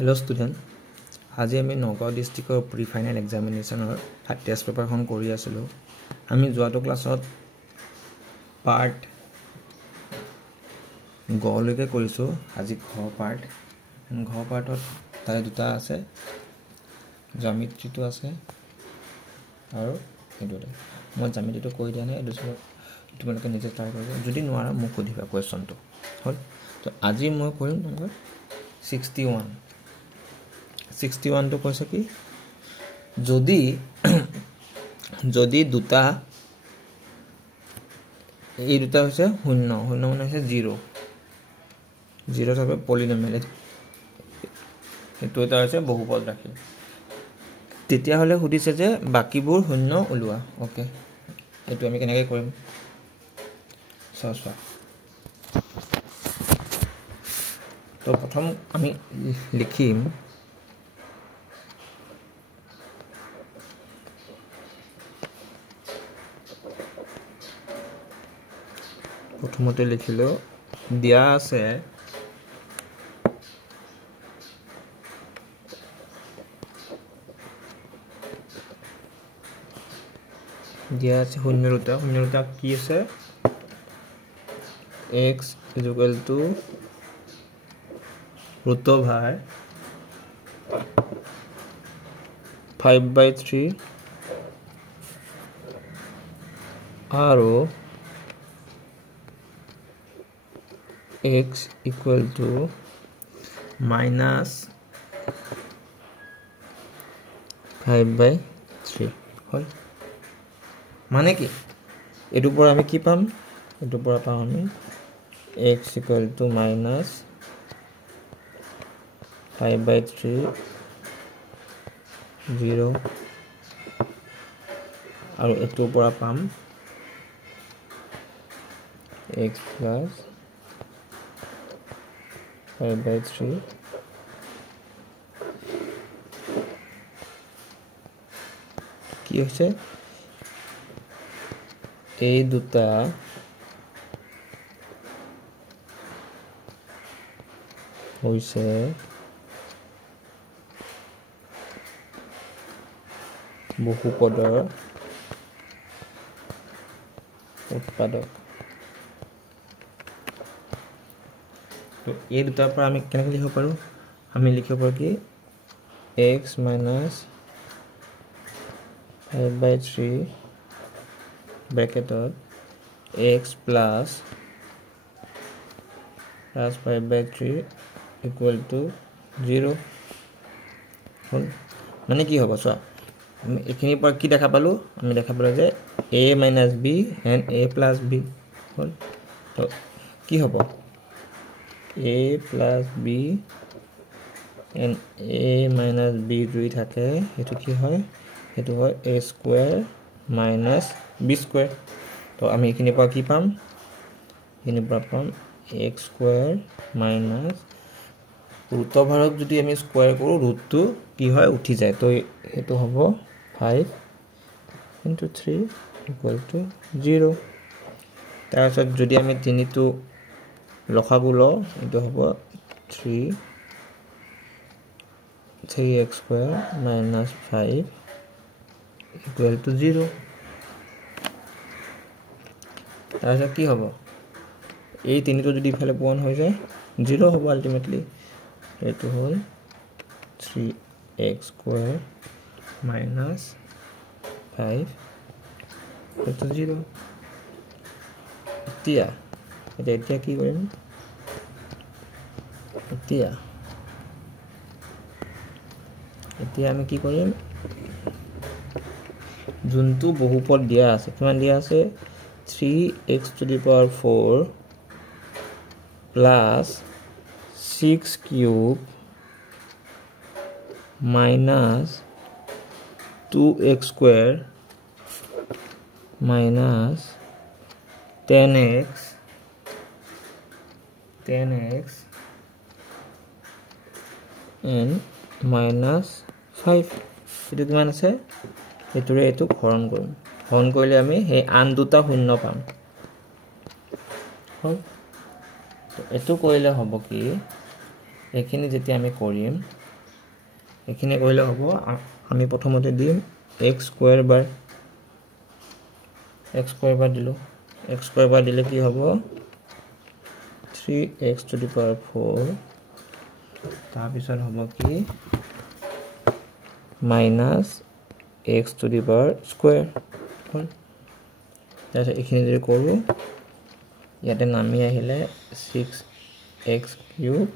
Hello student, আজি আমি Nagaon ডিস্ট্ৰিক্টৰ pre final এক্সামিনেশ্যনৰ test পেপাৰখন কৰি আছিলোঁ। আমি যোৱাটো ক্লাছত পাৰ্ট গলৈকে কৰিছোঁ। আজি ঘ পাৰ্টত তাৰে দুটা আছে, জ্যামিতিটো আছে আৰু এইটোতে। মই জ্যামিতিটো কৈ দিয়া নাই, এইটো তোমালোকে নিজে ট্ৰাই কৰিব। যদি নোৱাৰা মোক সুধিবা কুৱেশ্যনটো হ'ল। তো আজি মই কৰিম তোমালোকৰ 61টো কৈছে কি, যদি দুটা এই দুটা হৈছে শূন্য মানে হৈছে 0 থাকে পলিনমিয়েল, এইটো এটা হৈছে বহুপদ ৰাশি। তেতিয়াহ'লে সুধিছে যে বাকীবোৰ শূন্য ওলোৱা। অ'কে, এইটো আমি কেনেকৈ কৰিম চোৱা। তো প্ৰথম আমি লিখিম প্ৰথমতে লিখিলোঁ দিয়া আছে শূন্য দুটা কি আছে, x = √5/3 আৰু x = -5/3 হ'ল। মানে কি এইটোৰ পৰা আমি কি পাম, এইটোৰ পৰা পাম আমি x = -5/3 0 আৰু এইটোৰ পৰা পাম x + 5/3 কি হৈছে, এই দুটা হৈছে বহুপদৰ উৎপাদক। তো এই দুটাৰ পৰা আমি কেনেকৈ লিখিব পাৰোঁ, আমি লিখিব পাৰোঁ কি x - 5/3 ব্ৰেকেটত x + 5/3 = 0 হ'ল। মানে কি হ'ব চোৱা, আমি এইখিনিৰ পৰা কি দেখা পালোঁ, আমি দেখা পালোঁ যে a - b and a + b হ'ল। তো কি হ'ব, a + b and a - b যদি থাকে সেইটো কি হয়, সেইটো হয় a² - b²। তো আমি এইখিনিৰ পৰা কি পাম, এইখিনিৰ পৰা পাম x² - ৰুটভাৰক যদি আমি স্কুৱেৰ কৰোঁ ৰুটটো কি হয় উঠি যায়, তো সেইটো হ'ব 5 × 3 = 0। তাৰপিছত যদি আমি তিনিটো লসাগু লওঁ, এইটো হ'ব 3x² - 5 = 0। তাৰপিছত কি হ'ব, এই তিনিটো যদি ইফালে পূৰণ হৈ যায় 0 হ'ব আল্টিমেটলি। এইটো হ'ল 3x² - 5 = 0। এতিয়া কি কৰিম, এতিয়া আমি কি কৰিম, যোনটো বহুপদ দিয়া আছে, কিমান দিয়া আছে 3x⁴ + 6³ - 2x² - 10x and -5, এইটো কিমান আছে, এইটোৰে এইটোক হৰণ কৰিম, হৰণ কৰিলে আমি সেই আন দুটা শূন্য পাম। হ'ল, এইটো কৰিলে হ'ব কি, এইখিনি যেতিয়া আমি কৰিম এখানে কইলে হ'ব আমি প্ৰথমতে দিম x স্কয়াৰ বাৰ দিলো x স্কয়াৰ বাৰ দিলে কি হ'ব 3x to the power 4 তাৰ পিছত হ'ব কি minus x to the power square হ'ল তাৰপিছত এখিনি যদি কৰো ইয়াতে নামি আহিলে 6x cube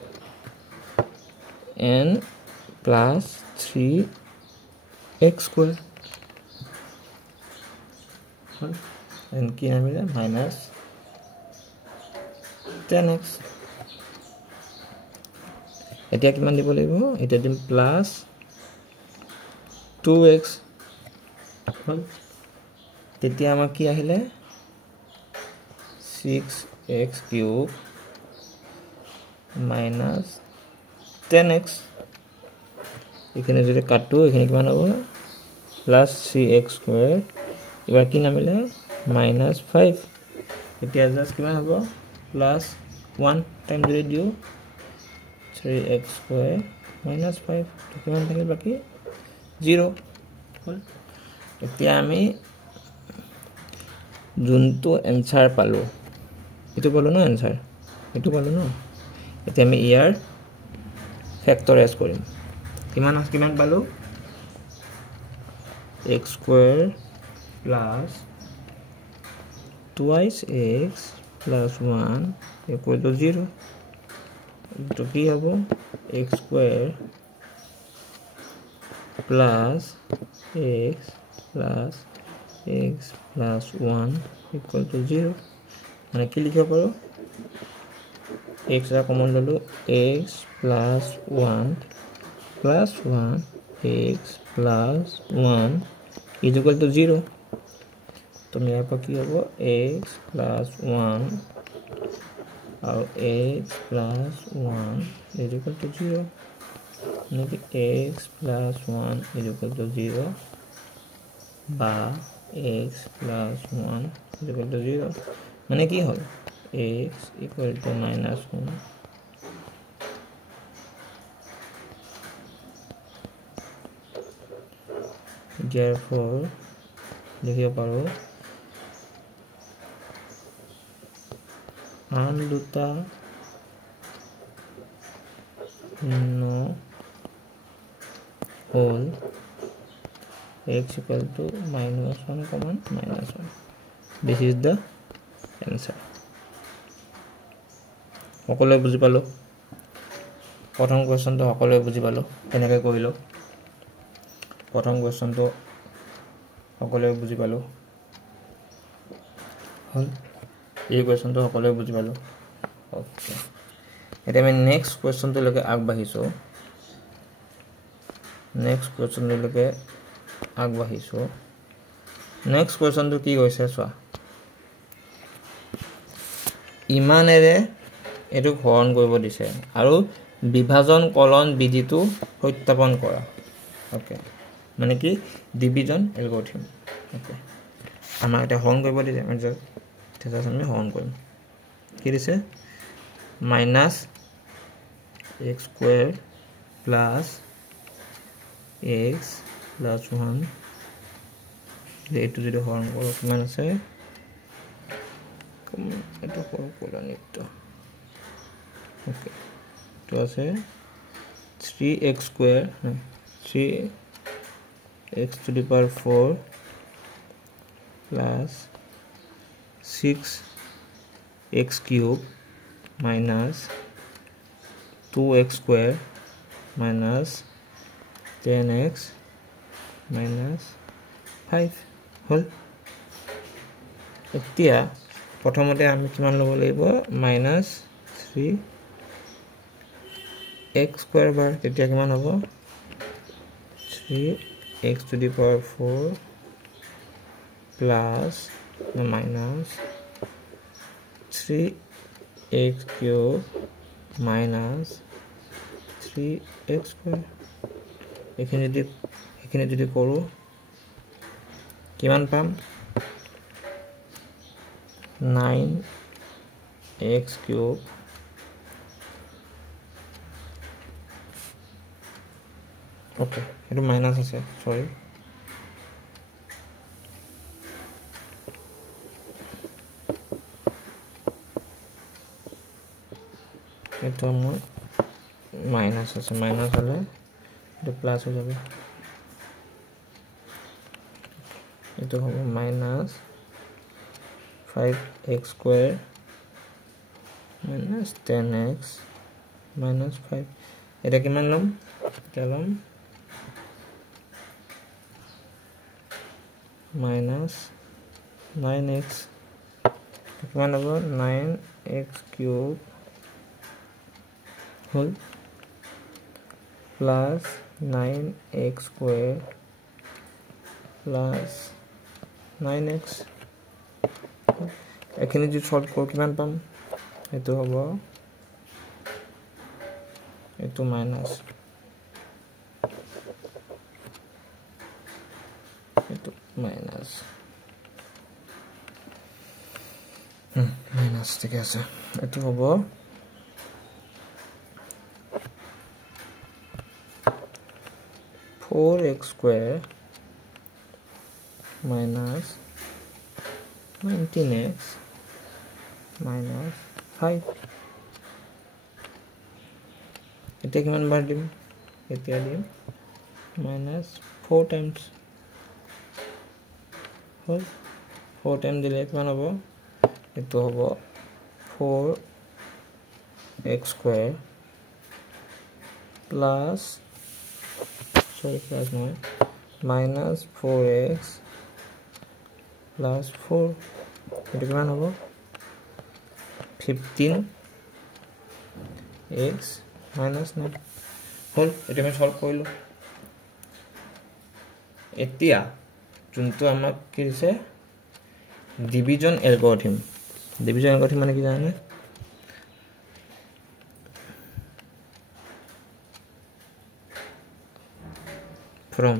n plus 3x square and কি নামিলে minus 10x এতিয়া কিমান দিব লাগিব এটা দিম plus 2x তেতিয়া আমাৰ কি আহিলে 6x cube minus 10x এখানে যদি কাটো এখানে কিমান হ'ব plus 3x square এবাৰ কি নামিলে minus 5 এতিয়া জাস্ট কিমান হ'ব plus 1 টাইম যদি দিও 3x square minus 5 তো কিমান থাকিল বাকি 0 হ'ল এতিয়া আমি যোনটো এনসার পালো এটো পালো না এনসার এটো পালো না এতিয়া আমি ইয়াৰ ফ্যাক্টৰাইজ কৰিম কিমান পালো x square plus twice x plus 1 equal to 0 তো কি হ'ব x square plus x plus x plus 1 equal to 0 মানে কি লিখিব পাৰো x রা কমন ললো x plus 1 plus 1 x plus 1 is equal to 0 तो यहाँ पर क्या होगा x plus 1 और x plus 1 is equal to 0 यानी कि x plus 1 is equal to 0 बा x plus 1 is equal to 0 माने की होगा x equal to minus 1 therefore लिखिए पारो आन दुटा no whole x equal to minus 1 comma minus 1 this is the answer সকলে বুজি পালো প্ৰথম কোৱেশ্চনটো সকলে বুজি পালো কেনেকৈ কৰিলো প্ৰথম কোৱেশ্চনটো সকলে বুজি পালো হল এই কোৱেশ্চনটো সকলে বুজি পালো ওকে এটা আমি নেক্সট কোৱেশ্চনটো লকে আগবাঢ়িছো নেক্সট কোৱেশ্চনটো লকে আগবাঢ়িছো নেক্সট কোৱেশ্চনটো কি কৈছে চোৱা ইমানেৰে এটো হৰণ কৰিব দিছে আৰু বিভাজন কলন বিধিটো সত্যাপন কৰা ওকে মানে কি ডিভিজন এলগৰিথম ওকে আমাৰ এটা হৰণ কৰিব দিছে আমি আমি হৰণ কৰিম কি দিছে minus x square plus x plus 1 এইটো যদি হৰণ কৰো কিমান আছে এটা হৰণ কৰা নিটো ওকে তো আছে 3x square 3x to the power 4 plus 6x cube minus 2x square minus 10x minus 5 হল এতিয়া প্ৰথমতে আমি কিমান লব লাগিব minus 3x square বার তেতিয়া কিমান হ'ব 3x to the power 4 plus minus 3x cube minus 3x square এখানে যদি কৰো কিমান পাম 9x cube ওকে এইটো মাইনাছ আছে সৰি এইটো মোৰ মাইনাছ আছে মাইনাছ হ'লে এইটো প্লাছ হৈ যাব এইটো হ'ব minus 5x square minus 10x minus 5 এটা কিমান লম এটা লম minus 9x কিমান হ'ব 9x cube হল plus 9x square plus 9x এখানে যদি সলভ কৰো কিমান পাম এটো হ'ব এটো মাইনাস এটো মাইনাস মাইনাস ঠিক আছে এটো হ'ব 4x square minus 19x minus 5 এটা কিমান বার দিম এতিয়া দিম minus 4 times হল 4 টাইম দিলে কিমান হ'ব এটো হ'ব 4x square plus sorry plus নহয় minus 4x plus 4 এটা কিমান হ'ব 15x minus 9 হল এটা আমি সলভ কৰিলো এতিয়া যোনটো আমাক কি দিছে ডিভিজন এলগৰিথম মানে কি জানে from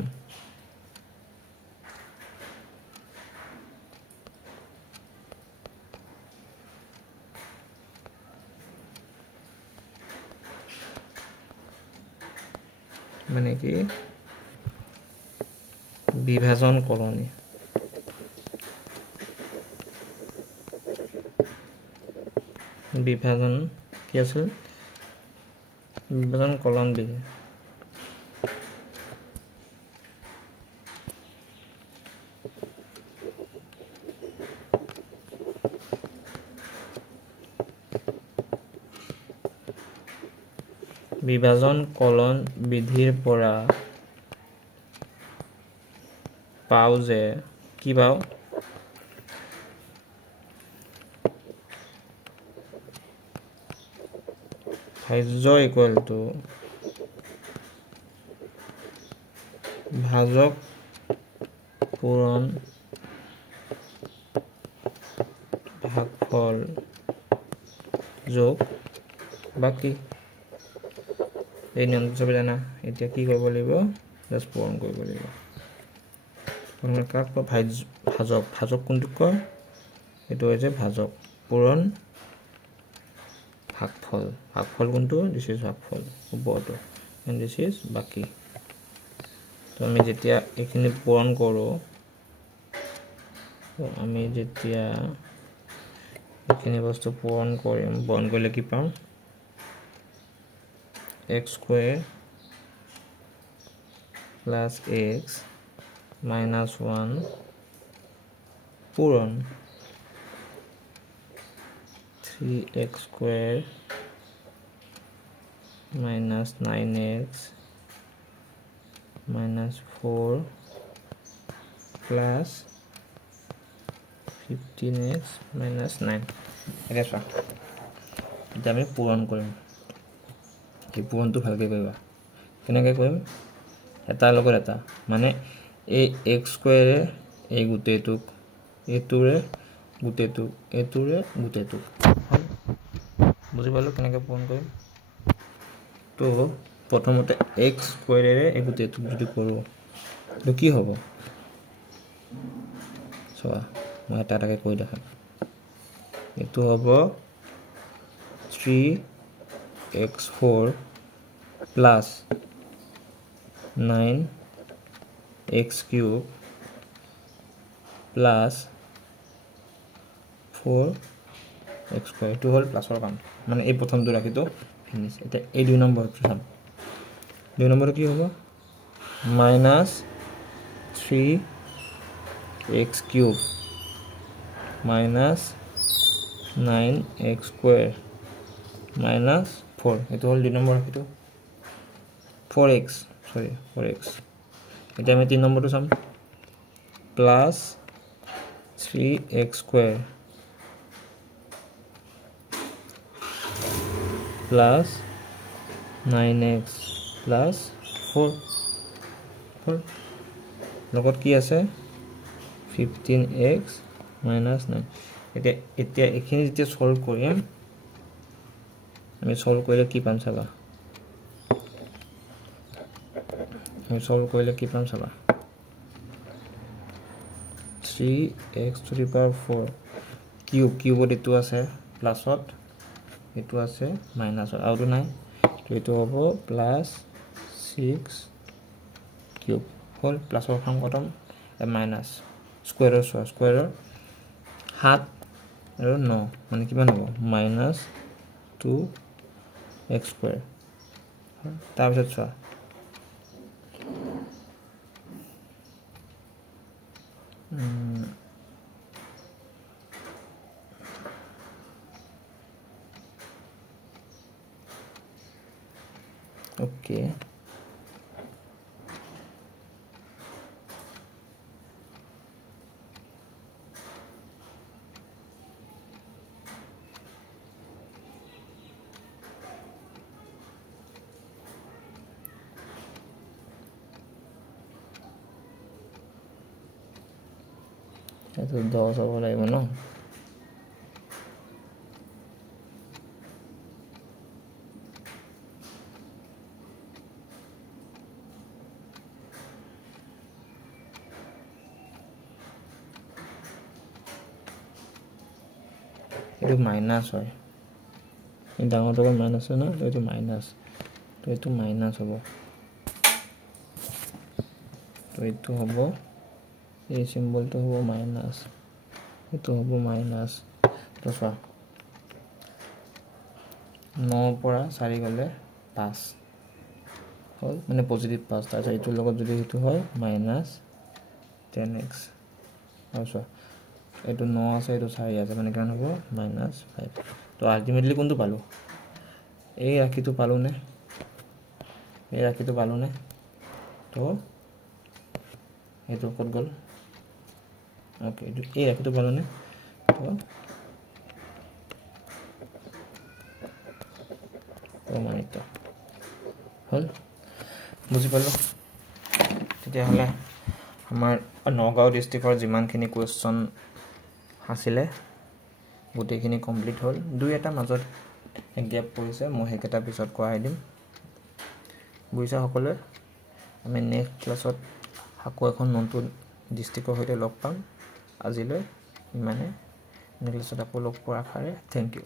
মানে কি বিভাজন কলনী বিভাজন কি আছে বিভাজন কলন দিয়ে বিভাজন কলন বিধিৰ পৰা পাও যে কি পাও ভাজ্য ইকুয়াল টু ভাজক পূৰণ ভাগফল যোগ বাকি এই নিয়মটো সবে জানা এতিয়া কি কৰিব লাগিব জাস্ট পূৰণ কৰিব লাগিব মানে কাক ভাজক কোনটো কয় এটো হৈছে ভাজক পূৰণ ভাগফল কোনটো দিস ইজ ভাগফল ওপৰটো এন্ড দিস ইজ বাকি তো আমি যেতিয়া এখিনি পূৰণ কৰো তো আমি যেতিয়া এখিনি বস্তু পূৰণ কৰিলে কি পাম x square plus x minus 1 পূরণ 3x square minus 9x minus 4 plus 15x minus 9 এটা সা এটা আমি পূরণ কৰিম এই পূৰণটো ভালকৈ কৰিবা কেনেকৈ কৰিম এটা লগত এটা মানে এই x স্কয়াৰে এই গুটেটোক এটোৰে গুটেটোক বুজি পালো কেনেকৈ পূৰণ কৰিম তো প্ৰথমতে x স্কয়াৰেৰে এই গুটেটোক যদি কৰো তো কি হ'ব চোৱা মই এটাকে কৈ দেখাম এটো হ'ব 3x4 plus 9x cube plus 4x square এটো হল প্লাসৰ কাম মানে এই প্ৰথমটো ৰাখিতো ফিনিশ এটা এই দুই নম্বৰটো চাম দুই নম্বৰটো কি হ'ব minus 3x cube minus 9x square minus 4 এটো হল দুই নম্বৰ ৰাখিতো 4x এটা আমি তিন নম্বৰটো চাম plus 3x square plus 9x plus 4 লগত কি আছে 15x minus 9 এতিয়া এখিনি যেতিয়া সলভ কৰিম আমি সলভ কৰিলে কি পাম চাবা আমি সলভ কৰিলে কি পাম চাবা 3x to the power 4 কিউবত এটো আছে প্লাসত এটো আছে মাইনাসত আউটো নাই তো এটো হ'ব প্লাস 6 কিউব হল প্লাসৰ কাম খতম মাইনাস স্কয়াৰৰ 7 আৰু 9 মানে কিমান হ'ব মাইনাস 2x square তাৰ পিছত চোৱা okay এটো 10 হ'ব লাগিব ন এটো মাইনাস হয় এই ডাঙৰটো মাইনাস হয় না তো এটো মাইনাস হ'ব তো এটো হ'ব এই সিম্বলটো হ'ব মাইনাস এটো হ'ব মাইনাস তো চোৱা 9 পৰা 4 গলে 5 হল মানে পজিটিভ 5 তাৰ এইটো লগত যদি হেতু হয় মাইনাস 10x আৰু চোৱা এটো 9 আছে এটো 4 আছে মানে কিমান হ'ব মাইনাস 5 তো আলটিমেটলি কোনটো পালো এই ৰাখিটো পালো নে তো এটো কত গল ওকে এই ৰাখিটো পালো নে তো মানিতো হল বুজি পালো তেতিয়া হলে আমাৰ নগাঁও ডিস্ট্ৰিক্টৰ যিমানখিনি কোৱেশ্চন আছিলে গোটেইখিনি কমপ্লিট হল দুই এটা মাজত গ্যাপ পৰিছে মই হেকেটা পিছত কোৱাই দিম বুজিছা সকলোৱে আমি নেক্সট ক্লাছত আকৌ এখন নতুন ডিস্ট্ৰিক্টৰ সৈতে লগ পাম আজিলৈ ইমানে নেক্সট ক্লাছত আকৌ লগ পোৱাৰ আশাৰে থ্যাংক ইউ